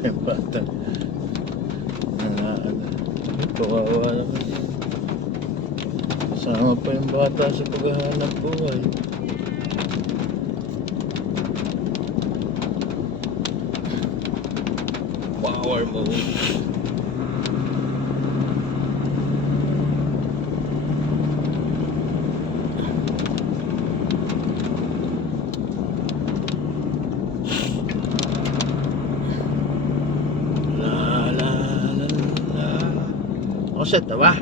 yung bata. Ano, kawawa naman yan. Kasama pa yung bata sa paghahanap buhay. Power move. O set na ba?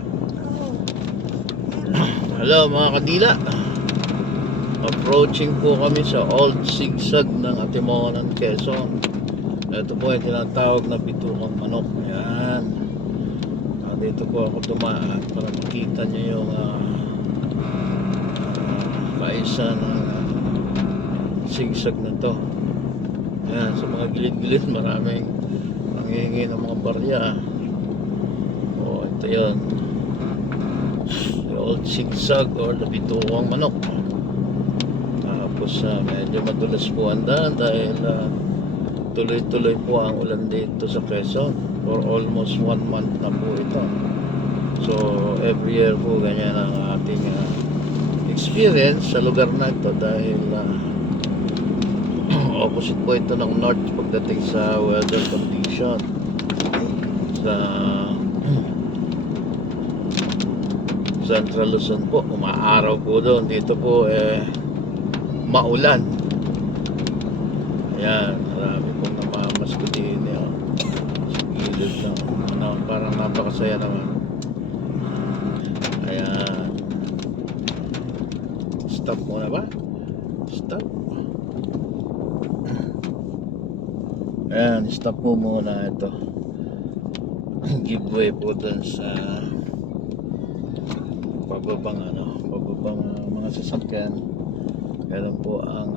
Hello mga kadila. Approaching po kami sa Old Sigsag ng Atimonan, Quezon. Ito po ay tinatawag na Bitukang Manok. Ayan. Dito po ako dumaan para makita nyo yung kaisa ng sigsag na to. Ayan, sa mga gilid-gilid maraming nanghihingi ng mga barya. Ito yun, the Old Sigsag or the Bitukang Manok. Tapos medyo madulas po ang daan dahil tuloy-tuloy po ang ulan dito sa Quezon for almost 1 month na po ito. So every year po ganyan ang ating experience sa lugar na ito dahil opposite po ito ng north pagdating sa weather condition. Sa Central Luzon po, umaaraw po doon. Dito po maulan. Ayan, marami pong namamasko din sa gilid ng parang napakasaya naman. Ayan. Stop muna ba? Stop. Ayan, stop po muna ito. Giveaway po dun sa pababang mga sasakyan. Ganun po ang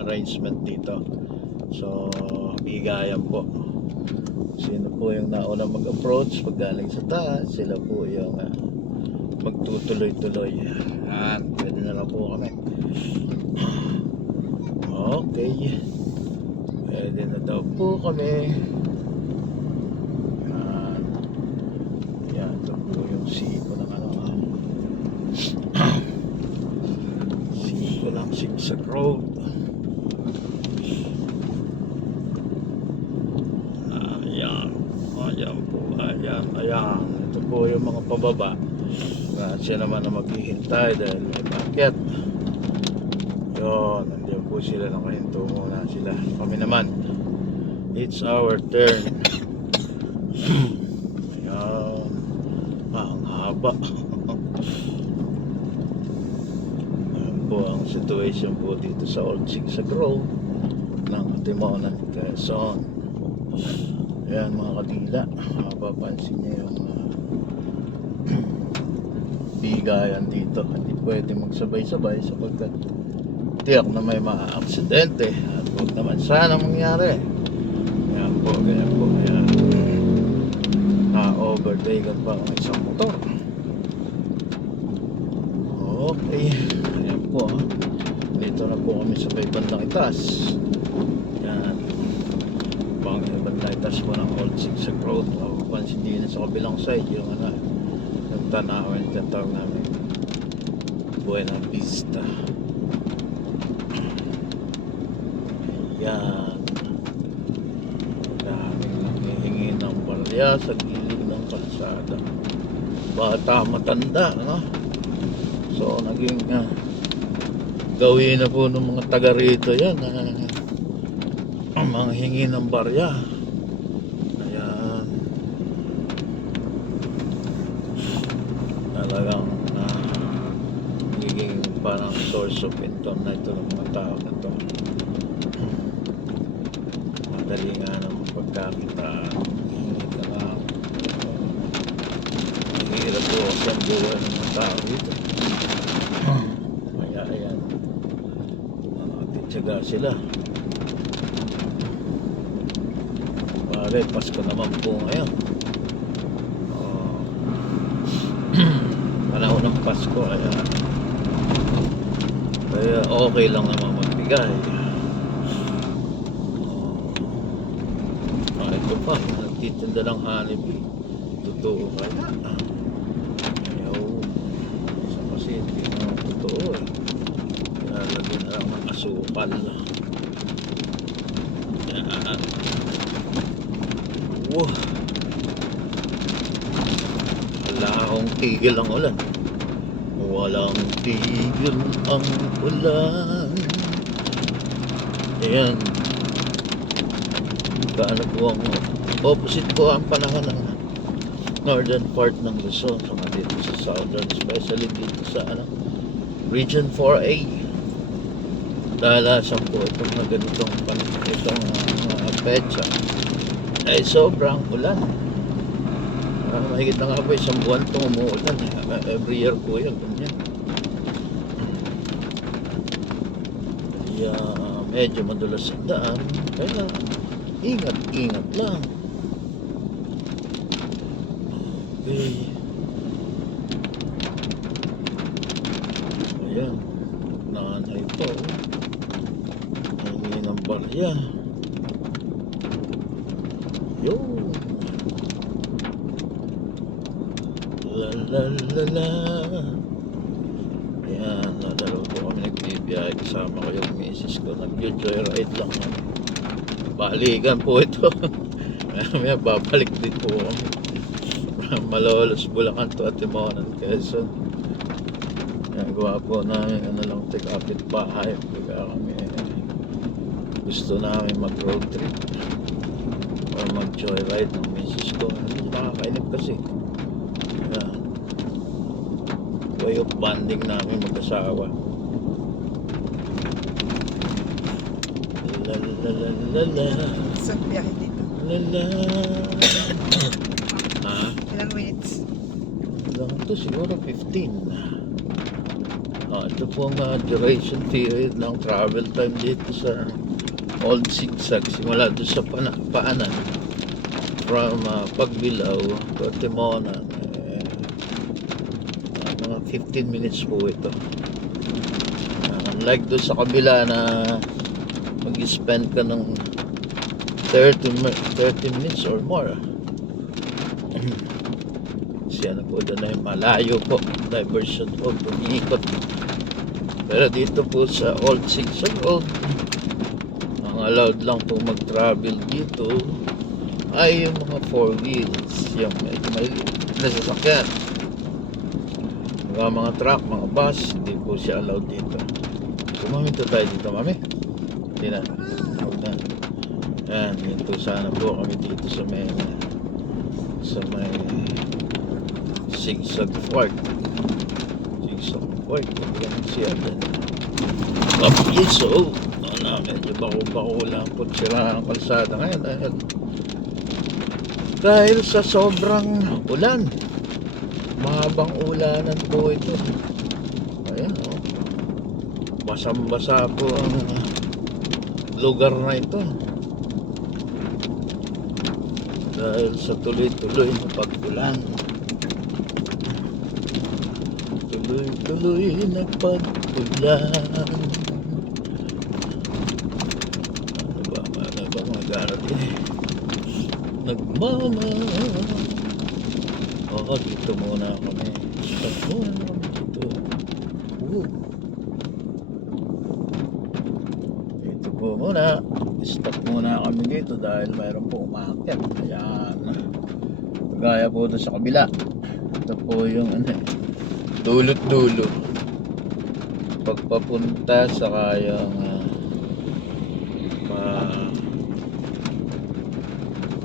arrangement dito. So bigayan po. Sino po yung nauna mag-approach pag galing sa taas, sila po yung magtutuloy-tuloy. Pwede na lang po kami. Okay, pwede na daw po kami. Yan, ito po yung siko ng siko ng Sigsag Road. Ayan po, ayan. Ito po yung mga pababa. Siya naman na maghihintay dahil may packet. Yun, nandiyan po sila, nakahinto muna sila. Kami naman, it's our turn. Ayan, ang haba. Ayan po ang situation po dito sa Old Sigsag Road ng Atimonan, Quezon. Ayan mga kadila, mapapansin niyo yung bigayan dito. Hindi pwede magsabay-sabay sapagkat tiyak na may aksidente at huwag naman sana mangyari. Ayan po, ganyan po. Ayan, na-overtaken pa ang isang motor. Okay, ayan po. Dito na po kami sa may bandang itaas. Ayan, pang bandang itaas po ng Old Sigsag Road. Mapapansin din na sa kabilang side yung yung tanawin, tatawag namin Buena Vista. Ayan, daming nanghihingi ng barya sa gilid ng kalsada, bata matanda, no? So naging gawin na po ng mga taga rito yan ang mga hingi ng barya. Ayan, talagang nagiging parang source of income na ito ng mga tao na ito. Madali nga naman pagkakita, hindi ka lang hirap po kasi ang buhay ng mga tao dito. Kaya ayan, titsaga sila. Pare, Pasko naman po ngayon. Panahon ng Pasko, kaya okay lang naman magbigay. pa, nagtitinda ng honeybee. Totoo kaya? Ayaw. Isa kasi hindi naman totoo eh. Lalagyan na lang ng asukal. Yan. Wow. Wala akong tigil ang ulan. Walang tigil ang ulan. Ayan. Gaano po ang opposite po ang panahon ng northern part ng Luzon, saka dito sa southern, especially dito sa region 4A. Dahalasan po itong mga ganitong petsa ay sobrang ulan. Mahigit na nga po isang buwan itong umuulan. Every year po yan, ganyan. Kaya medyo madulas ang daan, kaya ingat lang. Okay. Ayan, nanay po. Hingi ng barya. Yun. La la la la. Ayan, nadalaw po kami nagbibiyahe. Kasama ko yung misis ko. Nag-joyride lang kami. Balikan po ito. May babalik din po kami. Malolos, Bulacan to Atimonan, Quezon. Ayan, gawa po namin lang kapit bahay. Kaya kami gusto namin mag-road trip or mag-joyride ng misis ko. Nakakainip kasi. Way of bonding namin mag-asawa. La la la la la. Isang biyahe dito. La la. Ilang minutes? Lang ito siguro 15. Ito po ang duration period ng travel time dito sa Old Zigzag. Simula doon sa paanan from Pagbilao to Timonan. Mga 15 minutes po ito. Unlike doon sa kabila na mag-spend ka ng 30 minutes or more. Kasi po doon ay malayo po. Diversion po, pag-iikot. Pero dito po sa Old Zigzag Road, ang allowed lang po mag-travel dito ay yung mga 4 wheels, yung may nasasakyan. Mga truck, mga bus, hindi po siya allowed dito. Kumaminto tayo dito, mami. Hindi na. Huwag na. Yan, minto sana po kami dito sa may Zigzag Park. Zigzag Park. Yan siya din. So, medyo bako-bako lang po sila ang kalsada ngayon dahil sa sobrang ulan. Mahabang ulanan po ito. Ayan, oh. Basang-basa po ang lugar na ito dahil sa tuloy-tuloy na pag-ulan. Tuloy-tuloy na pag-ulan. Ano ba magagalit nagmama. Dito muna kami. Stop muna kami dito. Dito po muna. Stop muna kami dito dahil mayroon po umakyat. Ayan. Gaya po doon sa kabila. Ito po yung dulot-dulo. Pagpapunta sa kayang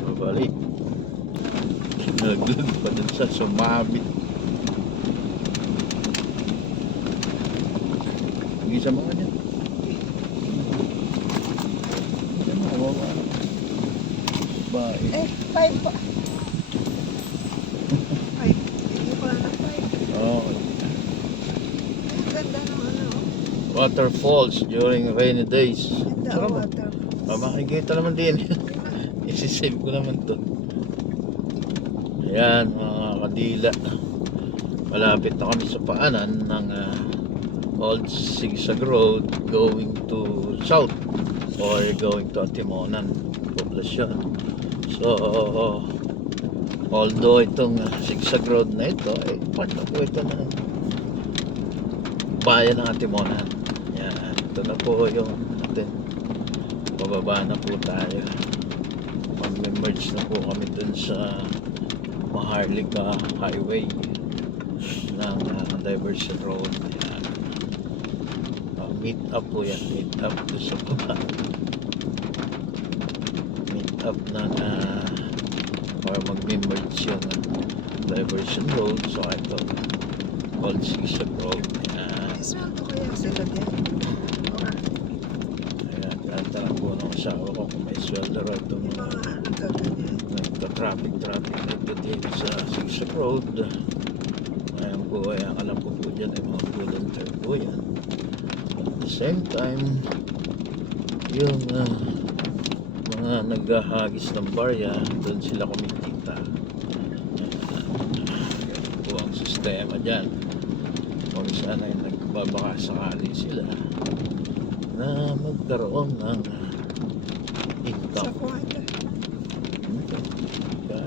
mabalik. Naglag pa dun sa sumabit. Isa mga dyan. Isa mga wawa. Bye. 5 pa. 5. Hindi pa na 5. Oh. Ang ganda ng Waterfalls during rainy days. Ganda ang water. Makikita naman din. Isisave ko naman to. Ayan mga kadila. Malapit na kami sa paanan ng Old Zigzag Road going to south or going to Atimonan poblasyon. So, although itong zigzag road na ito, part na po ito ng bayan ng Antimonan. Yan, ito na po yung atin. Bababa na po tayo. Mag-merge na po kami dun sa Maharlika Highway ng Diversion Road. Yan. Meet up po yan. Meet up doon sa baba. Meet up ng or mag-merge yung Diversion Road. So ito, called Zigzag Road. Yan. Isweldo kaya sila din. Ayan, kanta lang po ng asawa ko kung may sweldo raw itong Yung mga nagkaganyan. nagka-traffic nito dito sa Zigzag Road. Ayan po, ayan, alam ko po dyan ay mga volunteer po yan. At the same time, yung mga naghahagis ng barya, doon sila kumikita. Ayan po ang sistema dyan. Kung sana ay nagbabaka sakali sila na magkaroon ng Sa income. kwarta. Okay.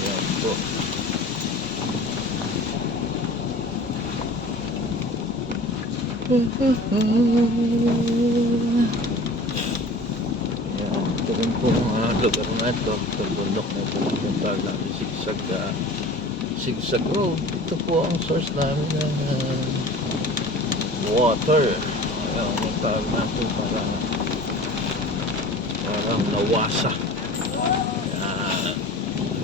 Ayan po. Ayan, ito rin po ang lugar na ito. Ito bundok na ito. Punta namin Zigzag Road. Ito po ang source namin ng water. Ayan, ang tawag natin parang nawasa. Ayan.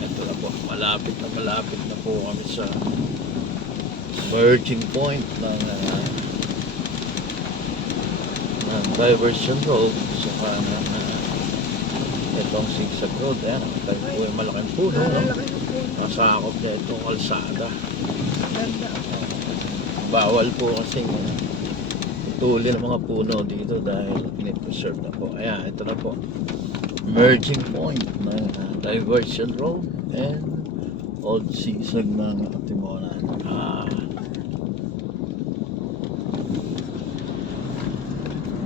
Ito na po. Malapit na po kami sa merging point ng Diversion Road. Saka ng itong Zigzag Road. Ayan, kahit po yung malaking puno. No? Lalaki ng puno. Masakop na itong kalsada. Ganda. Bawal po kasi tuli ng mga puno dito dahil pinipreserve na po. Ayan, ito na po. Merging point ng Diversion Road and Old Zigzag ng Antimonan.